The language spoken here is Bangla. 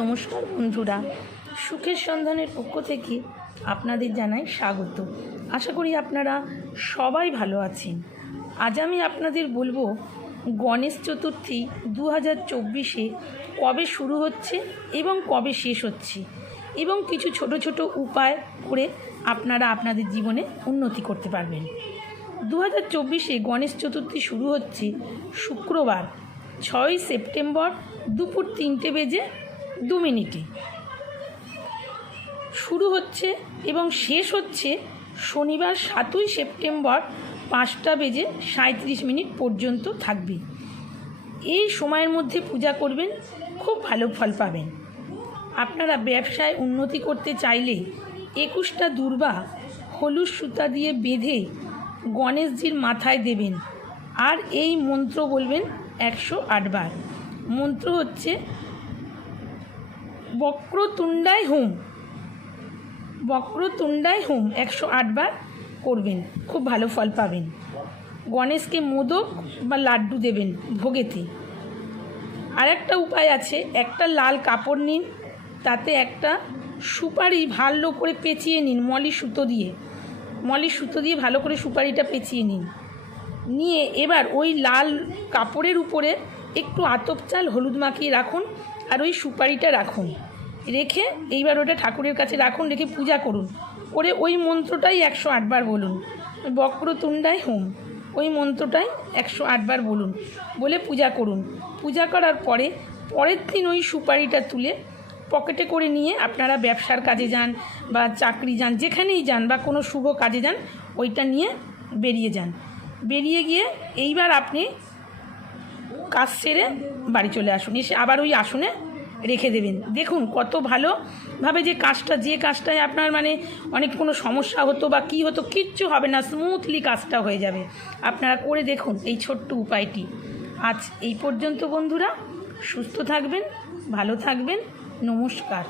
নমস্কার বন্ধুরা। সুখের সন্ধানের পক্ষ থেকে আপনাদের জানাই স্বাগত। আশা করি আপনারা সবাই ভালো আছেন। আজ আমি আপনাদের বলব, গণেশ চতুর্থী দু হাজার চব্বিশে কবে শুরু হচ্ছে এবং কবে শেষ হচ্ছে এবং কিছু ছোট ছোট উপায় করে আপনারা আপনাদের জীবনে উন্নতি করতে পারবেন। দু হাজার চব্বিশে গণেশ চতুর্থী শুরু হচ্ছে শুক্রবার ছয় সেপ্টেম্বর দুপুর তিনটে বেজে দু মিনিটে। শুরু হচ্ছে এবং শেষ হচ্ছে শনিবার সাতই সেপ্টেম্বর পাঁচটা বেজে সাঁত্রিশ মিনিট পর্যন্ত থাকবে। এই সময়ের মধ্যে পূজা করবেন, খুব ভালো ফল পাবেন। আপনারা ব্যবসায় উন্নতি করতে চাইলে একুশটা দুর্বা হলুদ সুতা দিয়ে বেঁধে গণেশজির মাথায় দেবেন। আর এই মন্ত্র বলবেন একশো আটবার। মন্ত্র হচ্ছে বক্রতুণ্ডায় হুম। বক্রতুণ্ডায় হুম। একশো আটবার করবেন। খুব ভালো ফল পাবেন। গণেশকে মোদক বা লাড্ডু দেবেন ভোগেতে। আর একটা উপায় আছে, একটা লাল কাপড় নিন, তাতে একটা সুপারি ভালো করে পেঁচিয়ে নিন, মলি সুতো দিয়ে। মলি সুতো দিয়ে ভালো করে সুপারিটা পেঁচিয়ে নিন। নিয়ে এবার ওই লাল কাপড়ের উপরে একটু আতপ চাল হলুদ মাখিয়ে রাখুন আর ওই সুপারিটা রাখুন। রেখে এইবার ওটা ঠাকুরের কাছে রাখুন, রেখে পূজা করুন। করে ওই মন্ত্রটাই একশো আটবার বলুন। বক্রতুণ্ডায় হোম, ওই মন্ত্রটাই একশো আটবার বলুন। বলে পূজা করুন। পূজা করার পরে, পরের দিন ওই সুপারিটা তুলে পকেটে করে নিয়ে আপনারা ব্যবসার কাজে যান বা চাকরি যান, যেখানেই যান বা কোনো শুভ কাজে যান, ওইটা নিয়ে বেরিয়ে যান। বেরিয়ে গিয়ে এইবার আপনি কাজ সেরে বাড়ি চলে আসুন। এসে আবার ওই আসনে রেখে দেবেন। দেখুন কত ভালোভাবে যে কাজটা, যে কাজটায় আপনার মানে অনেক কোনো সমস্যা হতো বা কি হতো, কিচ্ছু হবে না স্মুথলি কাজটা হয়ে যাবে। আপনারা করে দেখুন এই ছোট্ট উপায়টি। আজ এই পর্যন্ত বন্ধুরা, সুস্থ থাকবেন, ভালো থাকবেন, নমস্কার।